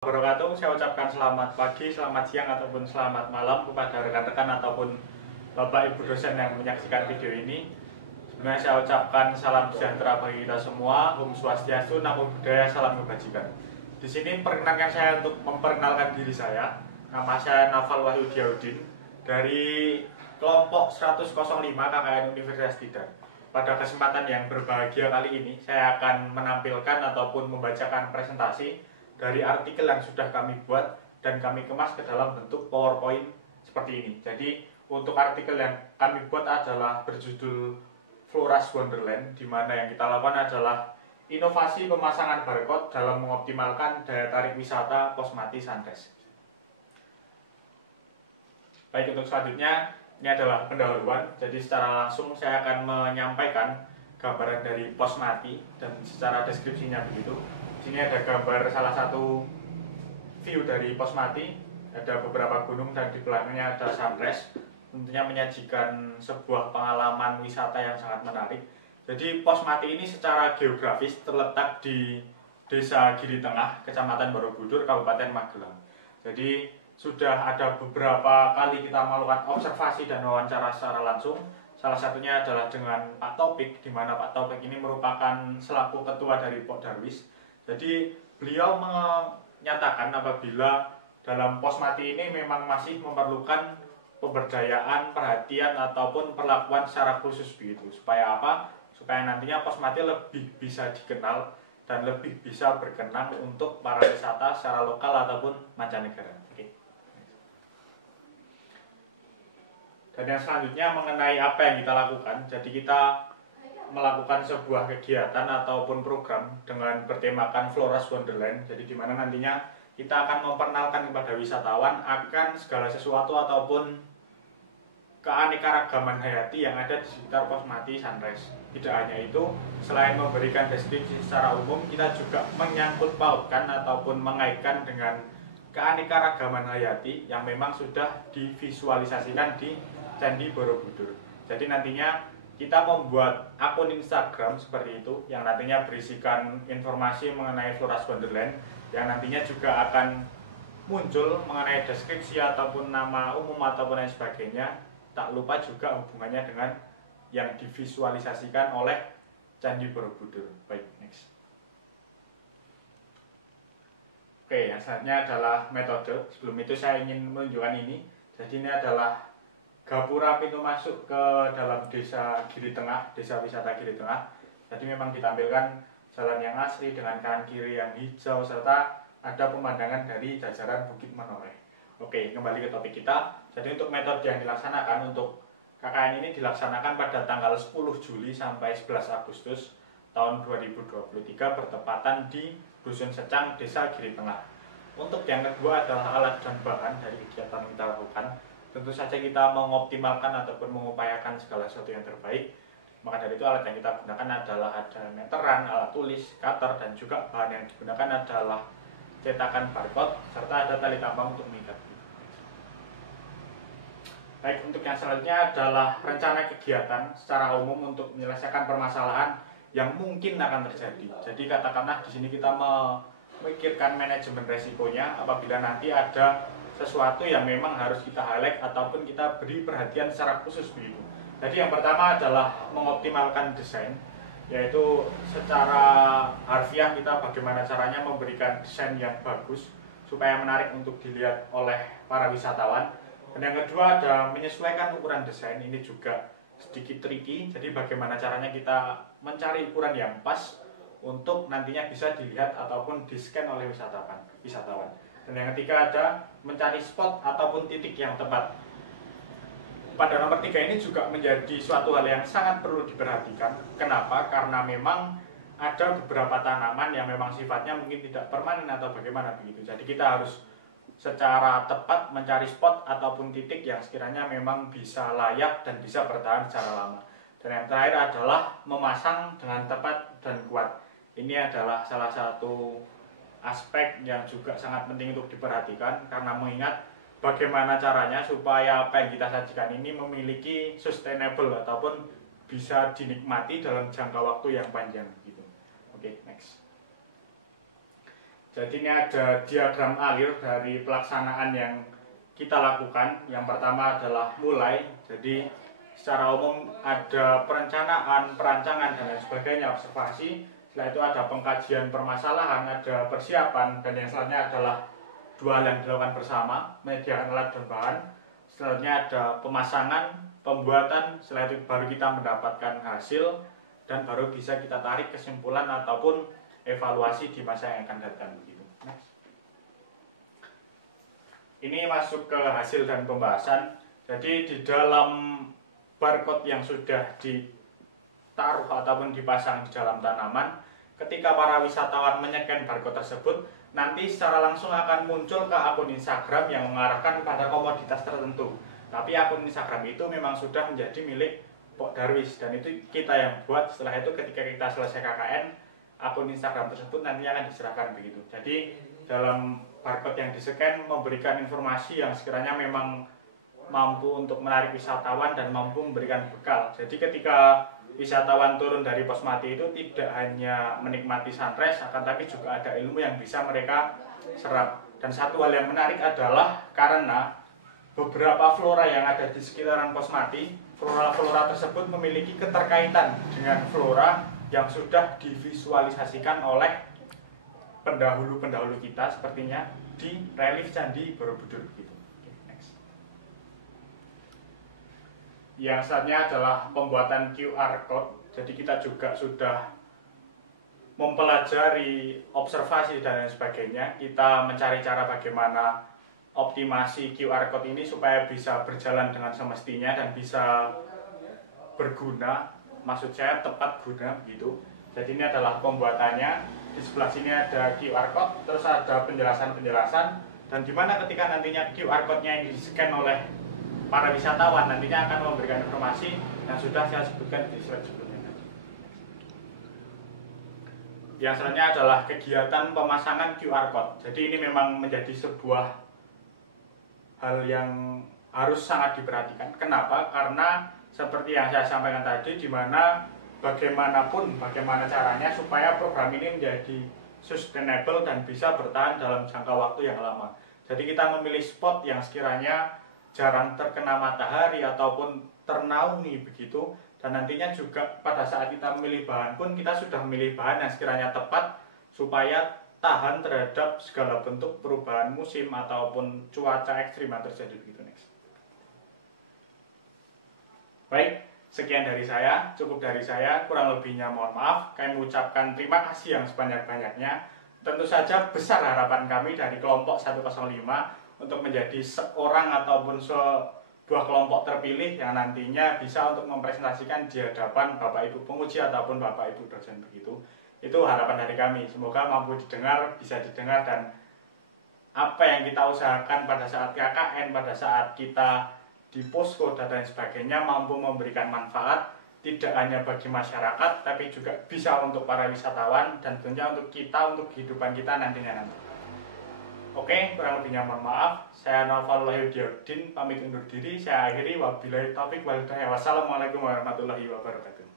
Wabarakatuh. Saya ucapkan selamat pagi, selamat siang, ataupun selamat malam kepada rekan-rekan ataupun Bapak Ibu dosen yang menyaksikan video ini. Sebenarnya saya ucapkan salam sejahtera bagi kita semua, Om Swastiastu, Namo Buddhaya, salam kebajikan. Di sini perkenankan saya untuk memperkenalkan diri saya. Nama saya Naufal Wahyudiaudin dari kelompok 105 KKN Universitas Tidar. Pada kesempatan yang berbahagia kali ini, saya akan menampilkan ataupun membacakan presentasi dari artikel yang sudah kami buat dan kami kemas ke dalam bentuk PowerPoint seperti ini. Jadi untuk artikel yang kami buat adalah berjudul Floras Wonderland, di mana yang kita lakukan adalah inovasi pemasangan barcode dalam mengoptimalkan daya tarik wisata Posmati Sunrise. Baik, untuk selanjutnya ini adalah pendahuluan. Jadi secara langsung saya akan menyampaikan gambaran dari Posmati dan secara deskripsinya begitu. Di sini ada gambar salah satu view dari Posmati, ada beberapa gunung dan di belakangnya ada sunrise. Tentunya menyajikan sebuah pengalaman wisata yang sangat menarik. Jadi Posmati ini secara geografis terletak di Desa Giri Tengah, Kecamatan Borobudur, Kabupaten Magelang. Jadi sudah ada beberapa kali kita melakukan observasi dan wawancara secara langsung. Salah satunya adalah dengan Pak Topik, di mana Pak Topik ini merupakan selaku ketua dari Pok Darwis. Jadi beliau menyatakan apabila dalam Posmati ini memang masih memerlukan pemberdayaan, perhatian ataupun perlakuan secara khusus begitu. Supaya apa? Supaya nantinya Posmati lebih bisa dikenal dan lebih bisa berkenan untuk para wisata secara lokal ataupun mancanegara. Oke. Dan yang selanjutnya mengenai apa yang kita lakukan. Jadi kita melakukan sebuah kegiatan ataupun program dengan bertemakan Floras Wonderland. Jadi di mana nantinya kita akan memperkenalkan kepada wisatawan akan segala sesuatu ataupun keanekaragaman hayati yang ada di sekitar Posmati Sunrise. Tidak hanya itu, selain memberikan deskripsi secara umum, kita juga menyangkut pautkan ataupun mengaitkan dengan keanekaragaman hayati yang memang sudah divisualisasikan di Candi Borobudur. Jadi nantinya kita membuat akun Instagram seperti itu yang nantinya berisikan informasi mengenai Floras Wonderland yang nantinya juga akan muncul mengenai deskripsi ataupun nama umum ataupun lain sebagainya. Tak lupa juga hubungannya dengan yang divisualisasikan oleh Candi Borobudur. Baik, next. Oke, yang selanjutnya adalah metode. Sebelum itu saya ingin menunjukkan ini. Jadi ini adalah gapura pintu masuk ke dalam Desa Giri Tengah, Desa Wisata Giri Tengah. Jadi memang ditampilkan jalan yang asri dengan kanan kiri yang hijau serta ada pemandangan dari jajaran Bukit Menoreh. Oke, kembali ke topik kita. Jadi untuk metode yang dilaksanakan untuk KKN ini dilaksanakan pada tanggal 10 Juli sampai 11 Agustus tahun 2023 bertepatan di Dusun Secang, Desa Giri Tengah. Untuk yang kedua adalah alat dan bahan dari kegiatan yang kita lakukan. Tentu saja kita mengoptimalkan ataupun mengupayakan segala sesuatu yang terbaik. Maka dari itu alat yang kita gunakan adalah ada meteran, alat tulis, cutter, dan juga bahan yang digunakan adalah cetakan barcode serta ada tali tambang untuk mengikat. Baik, untuk yang selanjutnya adalah rencana kegiatan secara umum untuk menyelesaikan permasalahan yang mungkin akan terjadi. Jadi katakanlah di sini kita memikirkan manajemen resikonya apabila nanti ada sesuatu yang memang harus kita highlight ataupun kita beri perhatian secara khusus begitu. Jadi yang pertama adalah mengoptimalkan desain, yaitu secara harfiah kita bagaimana caranya memberikan desain yang bagus supaya menarik untuk dilihat oleh para wisatawan. Dan yang kedua ada menyesuaikan ukuran desain, ini juga sedikit tricky. Jadi bagaimana caranya kita mencari ukuran yang pas untuk nantinya bisa dilihat ataupun di-scan oleh wisatawan. Dan yang ketiga ada mencari spot ataupun titik yang tepat. Pada nomor 3 ini juga menjadi suatu hal yang sangat perlu diperhatikan. Kenapa? Karena memang ada beberapa tanaman yang memang sifatnya mungkin tidak permanen atau bagaimana begitu. Jadi kita harus secara tepat mencari spot ataupun titik yang sekiranya memang bisa layak dan bisa bertahan secara lama. Dan yang terakhir adalah memasang dengan tepat dan kuat. Ini adalah salah satu aspek yang juga sangat penting untuk diperhatikan karena mengingat bagaimana caranya supaya apa yang kita sajikan ini memiliki sustainable ataupun bisa dinikmati dalam jangka waktu yang panjang gitu. Oke, next. Jadi ini ada diagram alir dari pelaksanaan yang kita lakukan. Yang pertama adalah mulai. Jadi secara umum ada perencanaan, perancangan dan lain sebagainya, observasi. Setelah itu ada pengkajian permasalahan, ada persiapan, dan yang selanjutnya adalah dua hal yang dilakukan bersama, menyediakan alat dan bahan. Selanjutnya ada pemasangan, pembuatan. Setelah itu baru kita mendapatkan hasil dan baru bisa kita tarik kesimpulan ataupun evaluasi di masa yang akan datang begitu. Ini masuk ke hasil dan pembahasan. Jadi di dalam barcode yang sudah ditaruh ataupun dipasang di dalam tanaman, ketika para wisatawan menyekan barcode tersebut, nanti secara langsung akan muncul ke akun Instagram yang mengarahkan pada komoditas tertentu. Tapi akun Instagram itu memang sudah menjadi milik Pak Darwis, dan itu kita yang buat. Setelah itu ketika kita selesai KKN, akun Instagram tersebut nantinya akan diserahkan begitu. Jadi dalam barcode yang di-scan memberikan informasi yang sekiranya memang mampu untuk menarik wisatawan dan mampu memberikan bekal. Jadi ketika wisatawan turun dari pos mati itu tidak hanya menikmati sunrise, akan tapi juga ada ilmu yang bisa mereka serap. Dan satu hal yang menarik adalah karena beberapa flora yang ada di sekitaran pos mati, flora-flora tersebut memiliki keterkaitan dengan flora yang sudah divisualisasikan oleh pendahulu-pendahulu kita sepertinya di relief Candi Borobudur gitu. Yang selanjutnya adalah pembuatan QR Code. Jadi kita juga sudah mempelajari observasi dan lain sebagainya. Kita mencari cara bagaimana optimasi QR Code ini supaya bisa berjalan dengan semestinya dan bisa berguna. Maksud saya tepat guna gitu. Jadi ini adalah pembuatannya. Di sebelah sini ada QR Code, terus ada penjelasan-penjelasan, dan dimana ketika nantinya QR Code-nya ini di-scan oleh para wisatawan, nantinya akan memberikan informasi yang sudah saya sebutkan di slide sebelumnya. Yang selanjutnya adalah kegiatan pemasangan QR Code. Jadi ini memang menjadi sebuah hal yang harus sangat diperhatikan. Kenapa? Karena seperti yang saya sampaikan tadi, di mana bagaimana caranya supaya program ini menjadi sustainable dan bisa bertahan dalam jangka waktu yang lama. Jadi kita memilih spot yang sekiranya jarang terkena matahari ataupun ternaungi begitu, dan nantinya juga pada saat kita memilih bahan pun kita sudah memilih bahan yang sekiranya tepat supaya tahan terhadap segala bentuk perubahan musim ataupun cuaca ekstrim yang terjadi begitu. Next. Baik, sekian dari saya, cukup dari saya, kurang lebihnya mohon maaf. Kami mengucapkan terima kasih yang sebanyak-banyaknya. Tentu saja besar harapan kami dari kelompok 105 untuk menjadi seorang ataupun sebuah kelompok terpilih yang nantinya bisa untuk mempresentasikan di hadapan Bapak Ibu penguji ataupun Bapak Ibu dosen begitu. Itu harapan dari kami. Semoga mampu didengar, bisa didengar, dan apa yang kita usahakan pada saat KKN, pada saat kita di posko dan lain sebagainya mampu memberikan manfaat tidak hanya bagi masyarakat tapi juga bisa untuk para wisatawan dan tentunya untuk kita, untuk kehidupan kita nantinya nanti. Oke, kurang lebihnya mohon maaf. Saya Naufal Lahyuddin pamit undur diri. Saya akhiri, wabillahi taufik wal hidayah. Wassalamualaikum warahmatullahi wabarakatuh.